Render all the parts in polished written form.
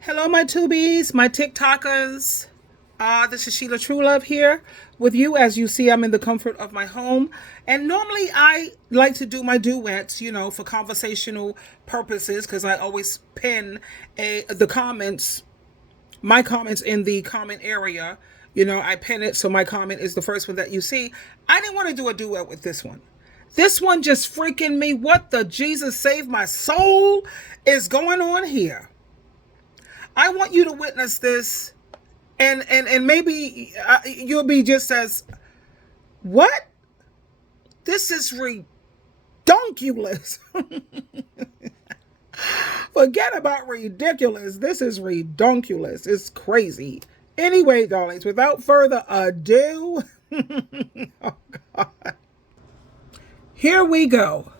Hello, my tubies, my TikTokers. This is SheilaTruelove here with you. As you see, I'm in the comfort of my home. And normally I like to do my duets, for conversational purposes because I always pin the comments, my comments in the comment area. I pin it so my comment is the first one that you see. I didn't want to do a duet with this one. This one just freaking me. What the Jesus save my soul is going on here? I want you to witness this, and maybe you'll be just as, what? This is redonkulous. Forget about ridiculous. This is redonkulous. It's crazy. Anyway, darlings, without further ado, oh God, here we go.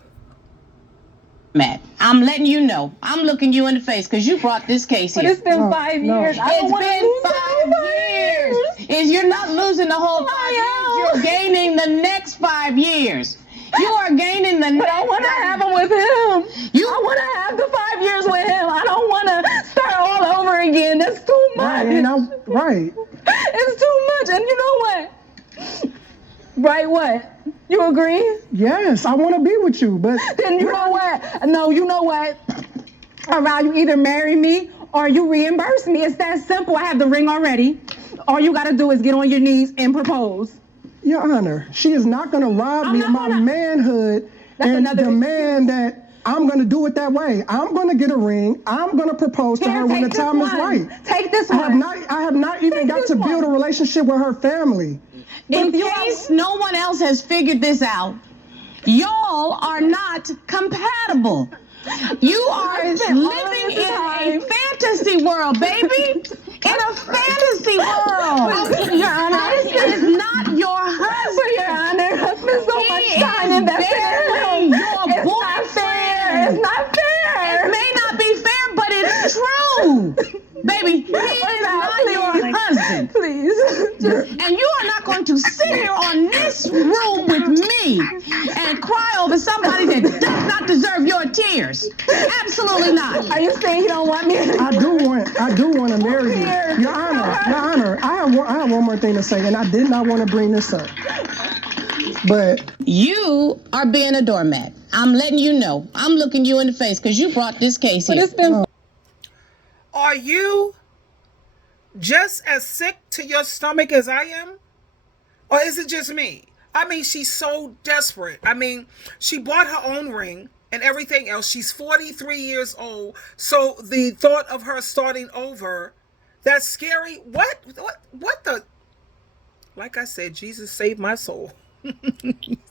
Matt, I'm letting you know. I'm looking you in the face because you brought this case here. But it's been 5 years. It's been 5 years. Is you're not losing the whole 5 years. You're gaining the next 5 years. You are gaining the next. But I want to have them with him. I want to have the 5 years with him. I don't want to start all over again. That's too much. Right. It's too much. And you know what? Right, what? You agree? Yes, I want to be with you, but then you know what? No, you know what? Around, you either marry me or you reimburse me. It's that simple. I have the ring already. All you got to do is get on your knees and propose. Your Honor, she is not going to rob me of my manhood and demand that I'm going to do it that way. I'm going to get a ring. I'm going to propose to her when the time is right. Take this one. I have not even got to build a relationship with her family. In case no one else has figured this out, y'all are not compatible. You are living in a fantasy world, baby. In a fantasy world. Your Honor, this is not your husband. Your Honor, I spent so much time invested in him. Your boyfriend. It's not fair. It may not be fair, but it's true. Baby, he is not your husband. Please. And you are not going to sit here on this room with me and cry over somebody that does not deserve your tears. Absolutely not. Are you saying you don't want me? I do want to marry you. Your Honor, I have one more thing to say, and I did not want to bring this up. But you are being a doormat. I'm letting you know. I'm looking you in the face because you brought this case here. Are you just as sick to your stomach as I am? Or is it just me? I mean, she's so desperate. I mean, she bought her own ring and everything else. She's 43 years old. So the thought of her starting over, that's scary. What the? Like I said, Jesus saved my soul.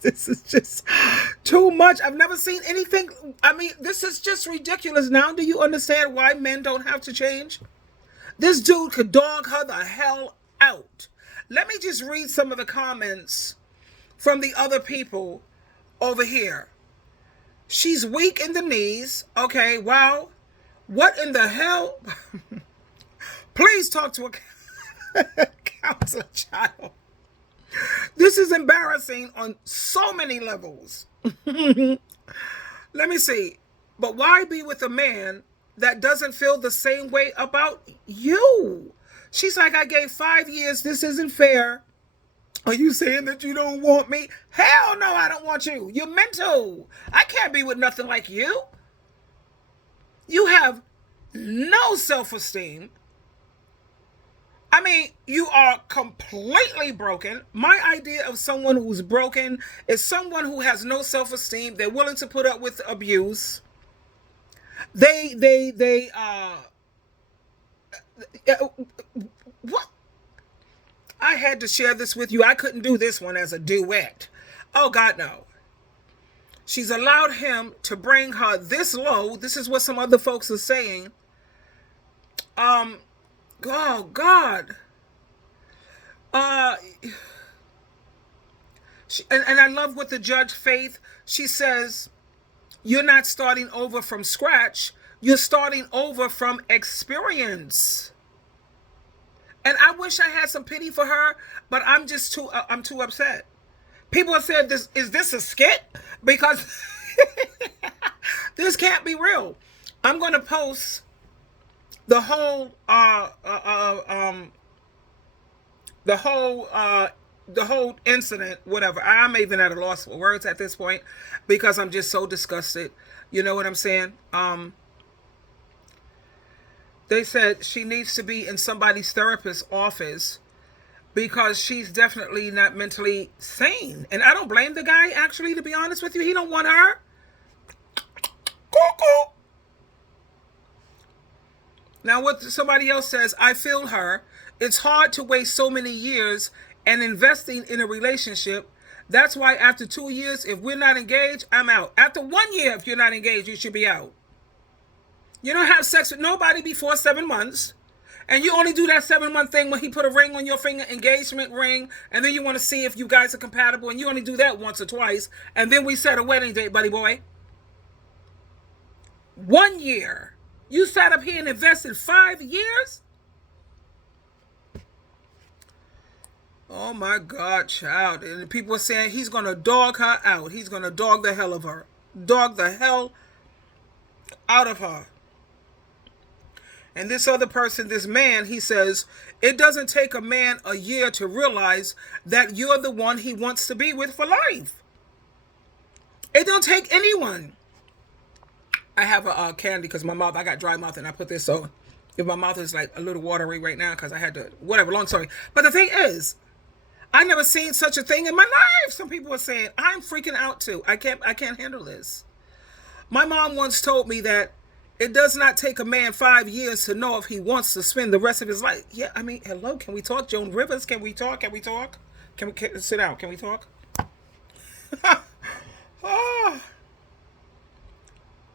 This is just too much. I've never seen anything. I mean, this is just ridiculous. Now do you understand why men don't have to change? This dude could dog her the hell out. Let me just read some of the comments from the other people over here. She's weak in the knees. Okay, wow. What in the hell? Please talk to a counselor, child. This is embarrassing on so many levels. Let me see. But why be with a man that doesn't feel the same way about you? She's like, I gave 5 years. This isn't fair. Are you saying that you don't want me? Hell no, I don't want you. You're mental. I can't be with nothing like you. You have no self-esteem. I mean, you are completely broken. My idea of someone who's broken is someone who has no self-esteem. They're willing to put up with abuse. What? I had to share this with you. I couldn't do this one as a duet. Oh, God, no. She's allowed him to bring her this low. This is what some other folks are saying. Oh, God. And I love what the judge, Faith, she says, you're not starting over from scratch. You're starting over from experience. And I wish I had some pity for her, but I'm just too, I'm too upset. People have said, is this a skit? Because this can't be real. I'm going to post the whole the whole the whole incident, whatever. I'm even at a loss for words at this point because I'm just so disgusted. You know what I'm saying? They said she needs to be in somebody's therapist's office because she's definitely not mentally sane. And I don't blame the guy, actually, to be honest with you. He don't want her. Cuckoo. Now, what somebody else says, I feel her. It's hard to waste so many years and investing in a relationship. That's why after 2 years, if we're not engaged, I'm out. After 1 year, if you're not engaged, you should be out. You don't have sex with nobody before 7 months. And you only do that 7-month thing when he put a ring on your finger, engagement ring, and then you want to see if you guys are compatible, and you only do that once or twice, and then we set a wedding date, buddy boy. 1 year. You sat up here and invested 5 years? Oh my God, child. And people are saying he's going to dog her out. He's going to dog the hell of her. Dog the hell out of her. And this other person, this man, he says, it doesn't take a man a year to realize that you're the one he wants to be with for life. It don't take anyone. I have a candy because my mouth, I got dry mouth, and I put this so if my mouth is like a little watery right now because I had to, whatever, long story. But the thing is, I never seen such a thing in my life. Some people are saying, I'm freaking out too. I can't handle this. My mom once told me that it does not take a man 5 years to know if he wants to spend the rest of his life. Yeah, I mean, hello, can we talk? Joan Rivers, can we talk? Can we talk? Can we sit down? Can we talk? Oh.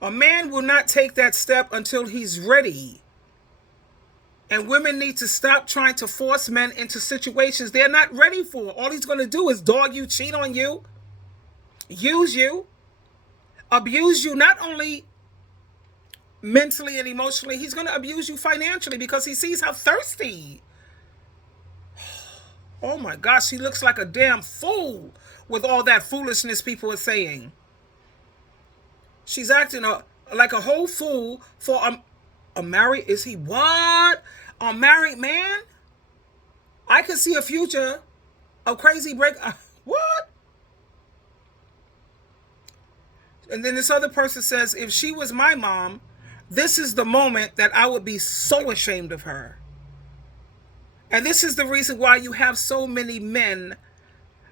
A man will not take that step until he's ready. And women need to stop trying to force men into situations they're not ready for. All he's going to do is dog you, cheat on you, use you, abuse you, not only mentally and emotionally, he's going to abuse you financially because he sees how thirsty. Oh my gosh, he looks like a damn fool with all that foolishness people are saying. She's acting like a whole fool for a married, is he what? A married man? I could see a future of crazy break. What? And then this other person says, if she was my mom, this is the moment that I would be so ashamed of her. And this is the reason why you have so many men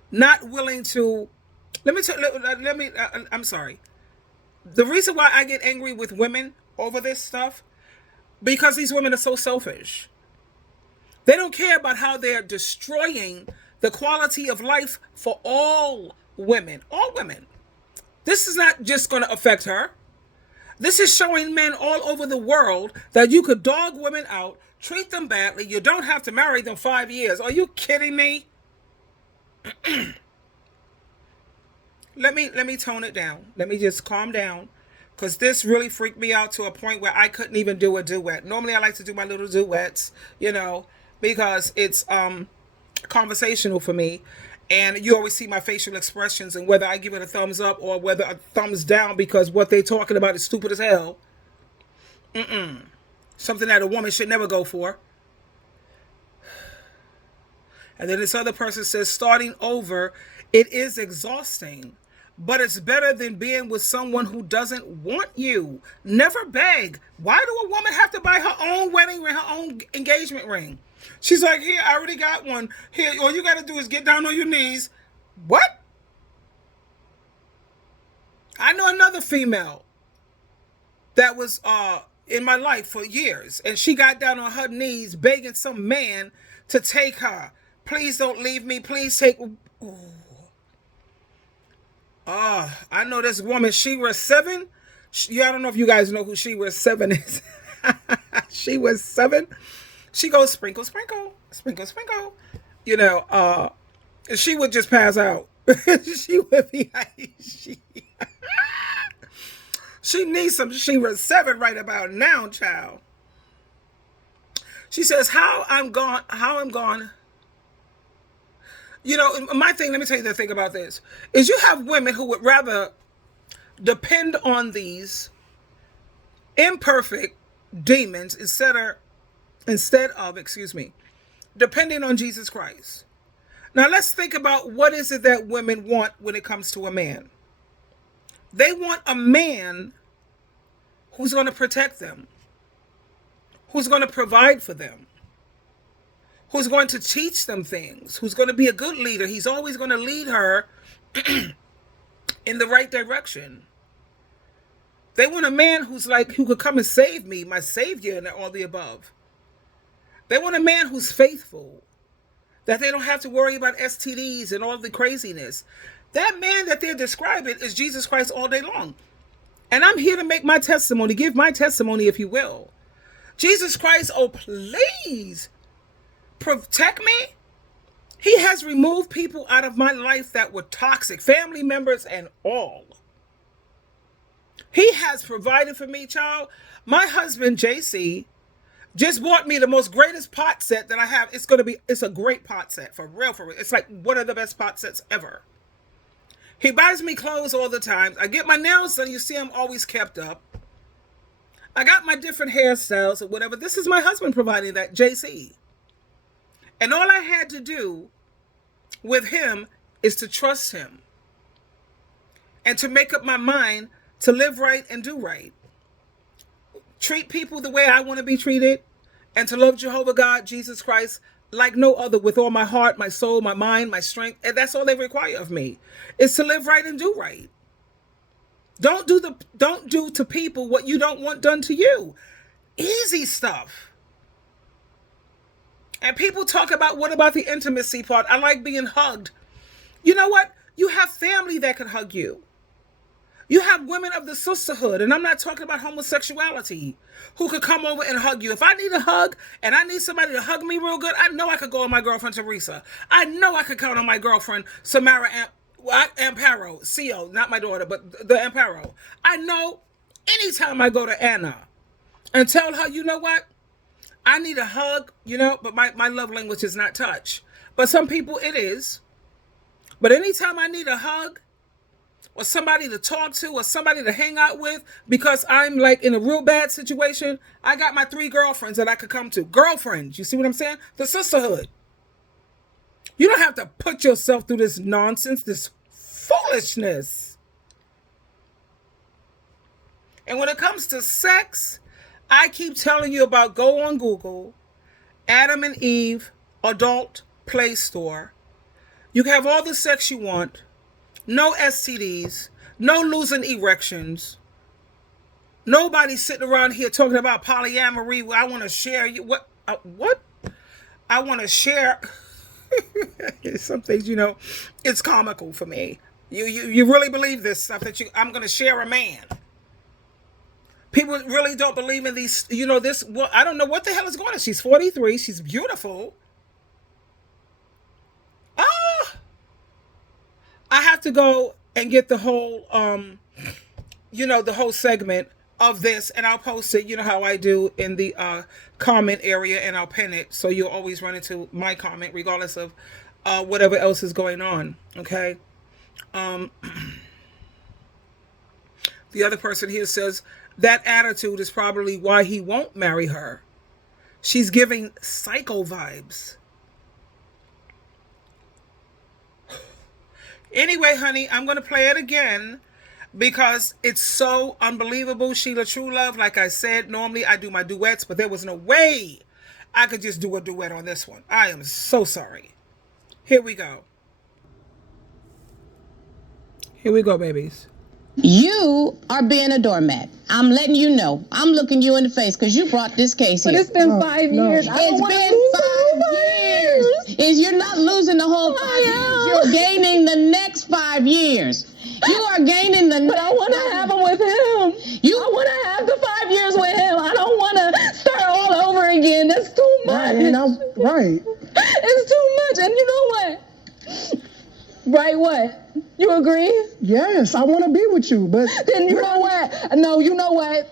not willing to, I'm sorry. The reason why I get angry with women over this stuff, because these women are so selfish. They don't care about how they're destroying the quality of life for all women. All women. This is not just going to affect her. This is showing men all over the world that you could dog women out, treat them badly. You don't have to marry them 5 years. Are you kidding me? Let me tone it down. Let me just calm down. Because this really freaked me out to a point where I couldn't even do a duet. Normally I like to do my little duets, you know, because it's conversational for me. And you always see my facial expressions and whether I give it a thumbs up or whether a thumbs down because what they're talking about is stupid as hell. Something that a woman should never go for. And then this other person says, starting over, it is exhausting, but it's better than being with someone who doesn't want you. Never beg. Why do a woman have to buy her own wedding ring, her own engagement ring? She's like, here, I already got one. Here, all you got to do is get down on your knees. What? I know another female that was in my life for years, and she got down on her knees begging some man to take her. Please don't leave me. Please take... Ooh. I know this woman, Shira 7. I don't know if you guys know who Shira 7 is. Shira 7. She goes, sprinkle, sprinkle, sprinkle, sprinkle. You know, she would just pass out. She would be like, she needs some Shira 7 right about now, child. She says, how I'm gone. You know, my thing, let me tell you the thing about this, is you have women who would rather depend on these imperfect, demons instead of, depending on Jesus Christ. Now let's think about what is it that women want when it comes to a man. They want a man who's going to protect them, who's going to provide for them, who's going to teach them things, who's going to be a good leader. He's always going to lead her in the right direction. They want a man who could come and save me, my savior, and all the above. They want a man who's faithful, that they don't have to worry about STDs and all the craziness. That man that they're describing is Jesus Christ all day long. And I'm here to make my testimony, give my testimony, if you will. Jesus Christ, oh please, protect me. He has removed people out of my life that were toxic, family members and all. He has provided for me, child. My husband, JC, just bought me the most greatest pot set that I have. It's a great pot set, for real, for real. It's like one of the best pot sets ever. He buys me clothes all the time. I get my nails done. You see, I'm always kept up. I got my different hairstyles or whatever. This is my husband providing that, JC. And all I had to do with him is to trust him and to make up my mind to live right and do right. Treat people the way I want to be treated, and to love Jehovah God, Jesus Christ, like no other, with all my heart, my soul, my mind, my strength. And that's all they require of me, is to live right and do right. Don't do to people what you don't want done to you. Easy stuff. And people talk about, what about the intimacy part? I like being hugged. You know what? You have family that can hug you. You have women of the sisterhood, and I'm not talking about homosexuality, who could come over and hug you. If I need a hug and I need somebody to hug me real good, I know I could go on my girlfriend Teresa. I know I could count on my girlfriend Samara Amparo, CO, not my daughter, but the Amparo. I know anytime I go to Anna and tell her, you know what? I need a hug, but my love language is not touch. But some people it is. But anytime I need a hug, or somebody to talk to, or somebody to hang out with, because I'm like in a real bad situation, I got my 3 girlfriends that I could come to. Girlfriends, you see what I'm saying? The sisterhood. You don't have to put yourself through this nonsense, this foolishness. And when it comes to sex, I keep telling you about, go on Google, Adam and Eve Adult Play Store. You can have all the sex you want. No STDs, no losing erections. Nobody sitting around here talking about polyamory. Well, I want to share you. What? I want to share. Some things, it's comical for me. You really believe this stuff that I'm going to share a man? People really don't believe in these, this. Well, I don't know what the hell is going on. She's 43. She's beautiful. I have to go and get the whole, the whole segment of this, and I'll post it, how I do, in the comment area, and I'll pin it, so you'll always run into my comment, regardless of whatever else is going on, okay? The other person here says, that attitude is probably why he won't marry her. She's giving psycho vibes. Anyway, honey, I'm going to play it again because it's so unbelievable. SheilaTruelove, like I said, normally I do my duets, but there was no way I could just do a duet on this one. I am so sorry. Here we go. Here we go, babies. You are being a doormat. I'm letting you know. I'm looking you in the face because you brought this case here. But it's been 5 years. It's been 5 years. You're not losing the whole 5 years. You're gaining the next 5 years. You are gaining the. But I want to have them with him. I want to have the 5 years with him. I don't want to start all over again. That's too much. Right. It's too much. And you know what? Right, what? You agree? Yes, I want to be with you, but then you know what? No, you know what?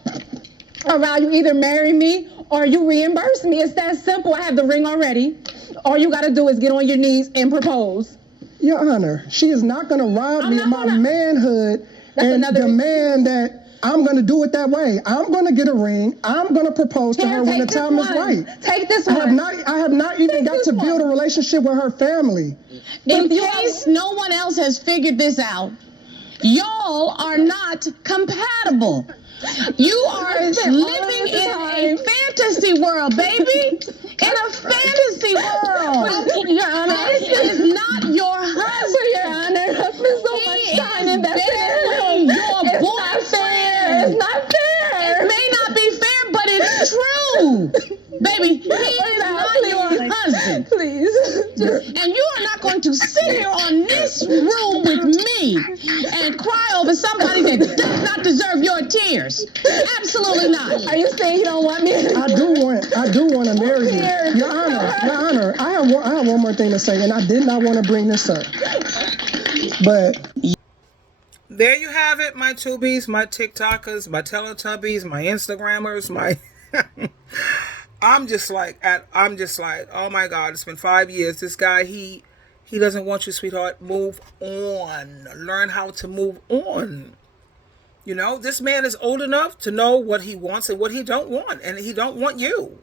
Around, you either marry me or you reimburse me. It's that simple. I have the ring already. All you got to do is get on your knees and propose. Your Honor, she is not going to rob me of my manhood and demand that I'm going to do it that way. I'm going to get a ring. I'm going to propose to her when the time is right. Take this one. I have not even got to build a relationship with her family. In case no one else has figured this out, y'all are not compatible. You are living in a fantasy world, baby. In a fantasy world. Your Honor, This is not your husband. Your Honor, I spent so much time in that barely your boyfriend. It's not fair. It may not be fair, but it's true. Baby, he is not your husband. Please. And you are not going to sit here on this room with me and cry over somebody that does not deserve your tears. Absolutely not. Are you saying you don't want me? I do want to marry you. Your Honor, I have one more thing to say, and I did not want to bring this up. But there you have it, my Tubies, my TikTokers, my Teletubbies, my Instagrammers, my I'm just like, oh my God, it's been 5 years. This guy, he doesn't want you, sweetheart. Move on. Learn how to move on. You know, this man is old enough to know what he wants and what he don't want, and he don't want you.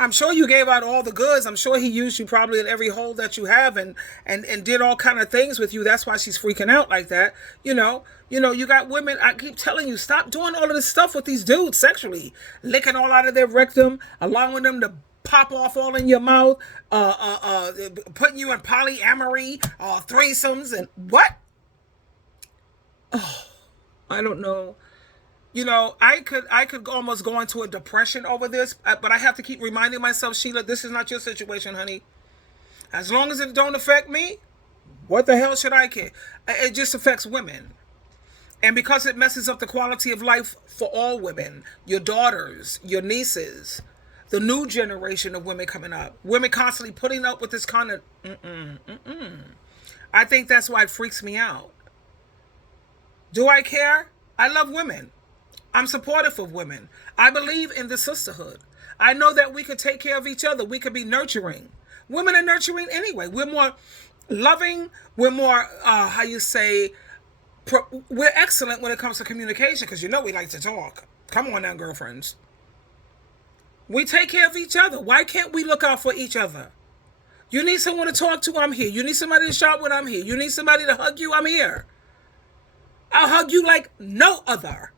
I'm sure you gave out all the goods. I'm sure he used you probably in every hole that you have and did all kind of things with you. That's why she's freaking out like that. You know, you got women. I keep telling you, stop doing all of this stuff with these dudes sexually, licking all out of their rectum, allowing them to pop off all in your mouth, putting you in polyamory, threesomes, and what? Oh, I don't know. You know, I could almost go into a depression over this, but I have to keep reminding myself, Sheila, this is not your situation, honey. As long as it don't affect me, what the hell should I care? It just affects women. And because it messes up the quality of life for all women, your daughters, your nieces, the new generation of women coming up, women constantly putting up with this kind of, I think that's why it freaks me out. Do I care? I love women. I'm supportive of women. I believe in the sisterhood. I know that we could take care of each other. We could be nurturing. Women are nurturing anyway. We're more loving. We're more, we're excellent when it comes to communication because you know we like to talk. Come on now, girlfriends. We take care of each other. Why can't we look out for each other? You need someone to talk to, I'm here. You need somebody to shop with, I'm here. You need somebody to hug you, I'm here. I'll hug you like no other.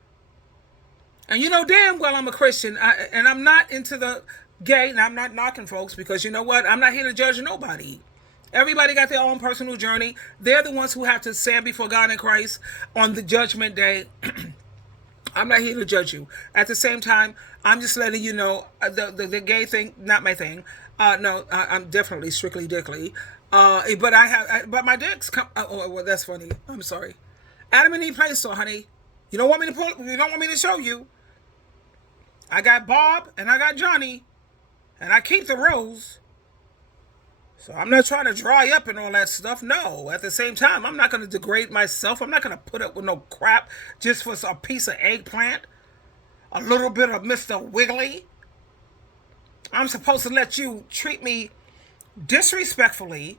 And you know damn well I'm a Christian, and I'm not into the gay, and I'm not knocking folks because you know what? I'm not here to judge nobody. Everybody got their own personal journey. They're the ones who have to stand before God in Christ on the judgment day. I'm not here to judge you. At the same time, I'm just letting you know the gay thing, not my thing. No, I'm definitely strictly dickly. But my dicks come. Well, that's funny. I'm sorry. Adam and Eve Play Store, honey. You don't want me to pull. You don't want me to show you. I got Bob and I got Johnny, and I keep the rose. So I'm not trying to dry up and all that stuff. No. At the same time, I'm not going to degrade myself. I'm not going to put up with no crap just for a piece of eggplant, a little bit of Mr. Wiggly. I'm supposed to let you treat me disrespectfully.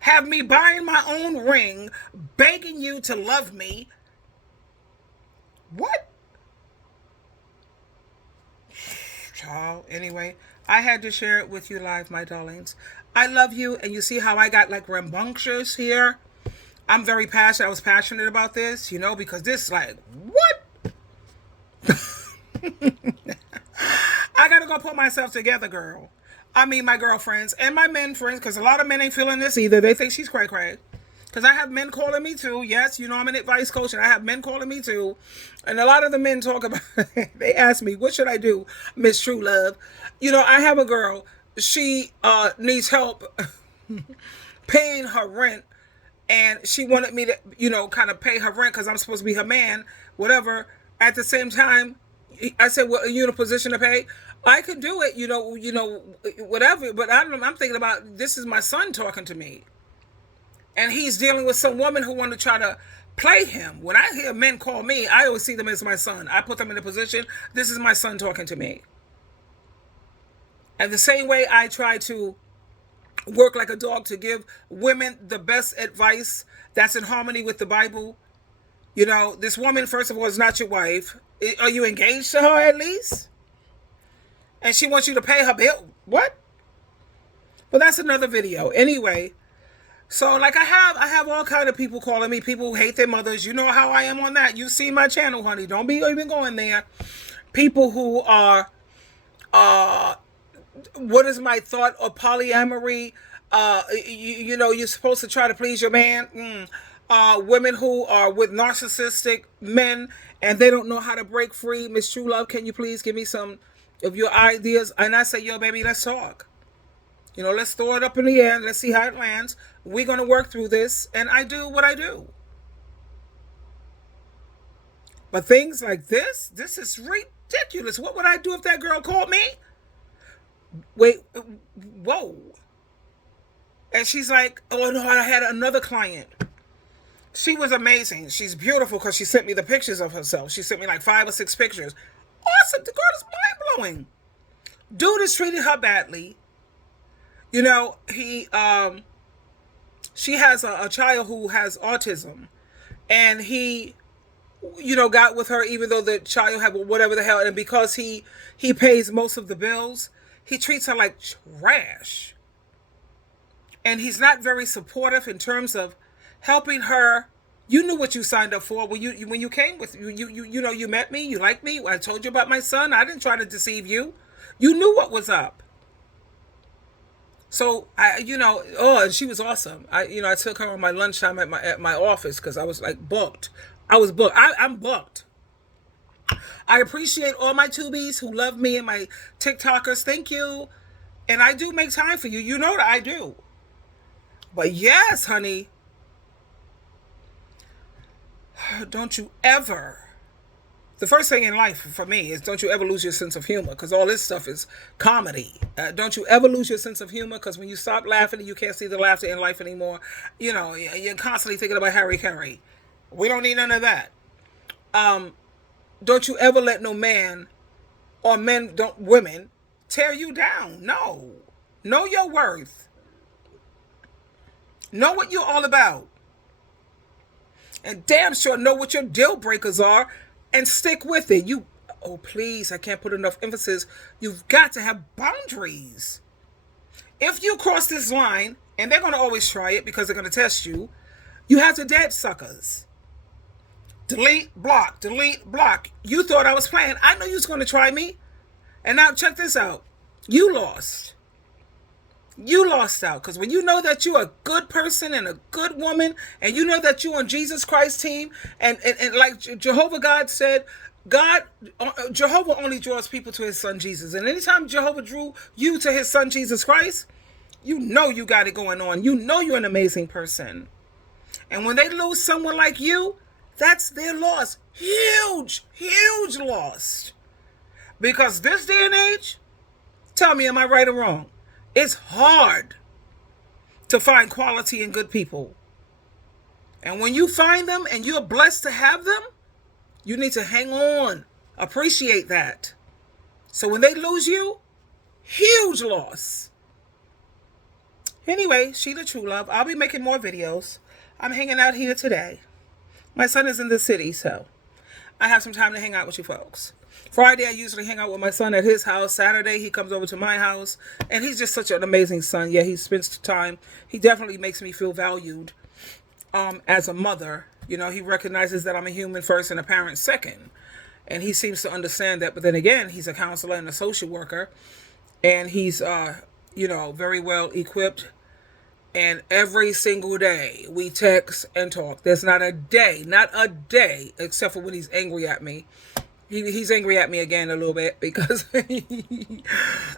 Have me buying my own ring, begging you to love me. What? Child, anyway, I had to share it with you live, my darlings. I love you, and you see how I got like rambunctious here? I'm very passionate. I was passionate about this, you know, because this like, what? I gotta go put myself together, girl. I mean, my girlfriends and my men friends, because a lot of men ain't feeling this either. They think she's cray-cray. Because I have men calling me too. Yes, you know, I'm an advice coach, and I have men calling me too. And a lot of the men talk about, they ask me, what should I do, Miss True Love? You know, I have a girl. She needs help paying her rent. And she wanted me to, you know, kind of pay her rent because I'm supposed to be her man, whatever. At the same time, I said, well, are you in a position to pay? I could do it, you know, whatever. But I'm thinking about, this is my son talking to me. And he's dealing with some woman who wanted to try to play him. When I hear men call me, I always see them as my son. I put them in a position, this is my son talking to me. And the same way I try to work like a dog to give women the best advice that's in harmony with the Bible. You know, this woman, first of all, is not your wife. Are you engaged to her at least? And she wants you to pay her bill. What? But that's another video. Anyway, so like I have all kind of people calling me, people who hate their mothers. You know how I am on that. You've seen my channel, honey. Don't be even going there. People who are what is my thought of polyamory? You know, you're supposed to try to please your man. Women who are with narcissistic men and they don't know how to break free. Miss True Love, can you please give me some of your ideas? And I say, yo, baby, let's talk. You know, let's throw it up in the air and let's see how it lands. We're going to work through this. And I do what I do. But things like this is ridiculous. What would I do if that girl called me? Wait, whoa. And she's like, oh no, I had another client. She was amazing. She's beautiful because she sent me the pictures of herself. She sent me like 5 or 6 pictures. Awesome. The girl is mind-blowing. Dude is treating her badly. You know, she has a child who has autism. And he, you know, got with her even though the child had whatever the hell. And because he pays most of the bills, he treats her like trash. And he's not very supportive in terms of helping her. You knew what you signed up for when you came with you know, you met me, you liked me. I told you about my son. I didn't try to deceive you. You knew what was up. So and she was awesome. I took her on my lunchtime at my office because I was like booked. I was booked. I'm booked. I appreciate all my tubies who love me and my TikTokers. Thank you. And I do make time for you. You know that I do. But yes, honey, don't you ever, the first thing in life for me is don't you ever lose your sense of humor because all this stuff is comedy. Don't you ever lose your sense of humor because when you stop laughing and you can't see the laughter in life anymore, you know, you're constantly thinking about Harry Carey. We don't need none of that. Don't you ever let no man or women tear you down. No. Know your worth. Know what you're all about. And damn sure know what your deal breakers are and stick with it. Oh please, I can't put enough emphasis. You've got to have boundaries. If you cross this line, and they're going to always try it because they're going to test you, you have to dead suckers. Delete, block, delete, block. You thought I was playing. I know you was going to try me. And now check this out. You lost. You lost out because when you know that you're a good person and a good woman and you know that you're on Jesus Christ's team and like Jehovah God said, Jehovah only draws people to his son Jesus. And anytime Jehovah drew you to his son Jesus Christ, you know you got it going on. You know you're an amazing person. And when they lose someone like you, that's their loss. Huge, huge loss. Because this day and age, tell me, am I right or wrong? It's hard to find quality and good people. And when you find them and you're blessed to have them, you need to hang on. Appreciate that. So when they lose you, huge loss. Anyway, SheilaTruelove, I'll be making more videos. I'm hanging out here today. My son is in the city, so I have some time to hang out with you folks. Friday, I usually hang out with my son at his house. Saturday, he comes over to my house. And he's just such an amazing son. Yeah, he spends time. He definitely makes me feel valued as a mother. You know, he recognizes that I'm a human first and a parent second. And he seems to understand that. But then again, he's a counselor and a social worker. And he's, very well equipped. And every single day, we text and talk. There's not a day, except for when he's angry at me. He's angry at me again a little bit because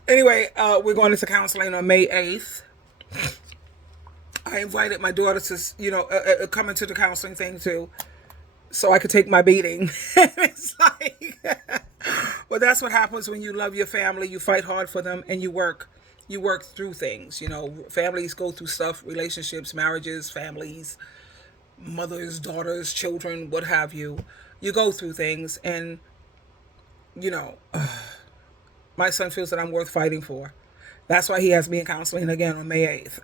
anyway, we're going into counseling on May 8th. I invited my daughter to, come into the counseling thing too, so I could take my beating. It's like, well, that's what happens when you love your family. You fight hard for them and you work through things. You know, families go through stuff, relationships, marriages, families, mothers, daughters, children, what have you. You go through things and, my son feels that I'm worth fighting for. That's why he has me in counseling again on May 8th.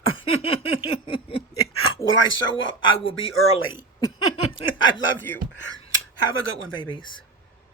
Will I show up? I will be early. I love you. Have a good one, babies.